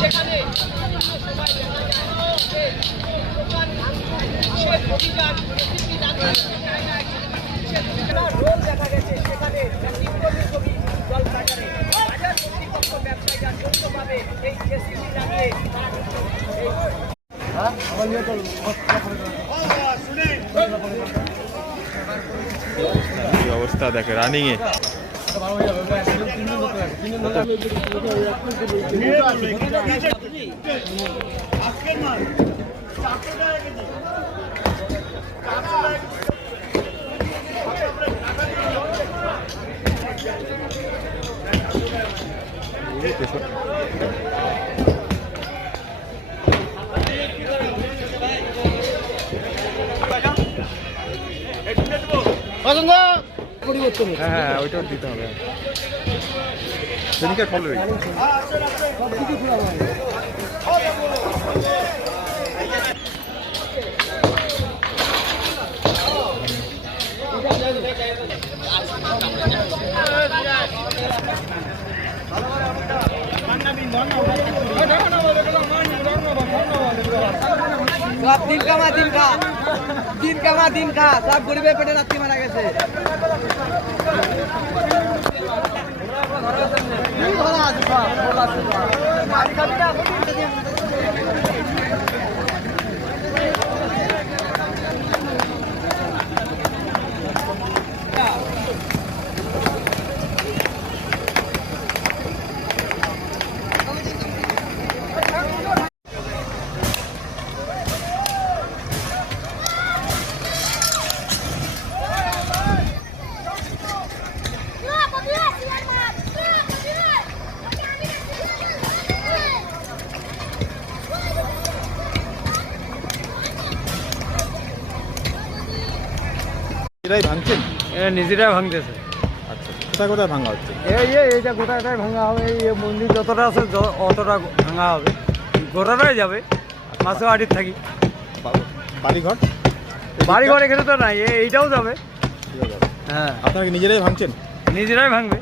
সেখানে বিভিন্ন সময় দেখা যায় যে দোকান ভাঙচুর সে প্রতিবাদ রোল দেখা গেছে সেখানে ছবি জল কাটারে বাজার কর্তৃপক্ষ ব্যবসায়ীরা যৌথভাবে এই জেসিবি লাগিয়ে অবস্থা দেখে রানিং এ হ্যাঁ ওইটাও দিতে হবে সেদিকে ফলো দিন খা সব গরিবের পেটে রাত্রি মারা গেছে। নিজেরাই ভাঙছেন? নিজেরাই ভাঙতেছে। আচ্ছা, কোথায় কোথায় ভাঙা হচ্ছে? এইটা গোটাটাই ভাঙা হবে। এই মন্দির যতটা আছে অতটা ভাঙা হবে, গোটাটাই যাবে। মাসে আড়ির থাকি বাড়িঘর বাড়িঘর এখানে তো নাই, এইটাও যাবে। হ্যাঁ, আপনারা কি নিজেরাই ভাঙছেন? নিজেরাই ভাঙবে।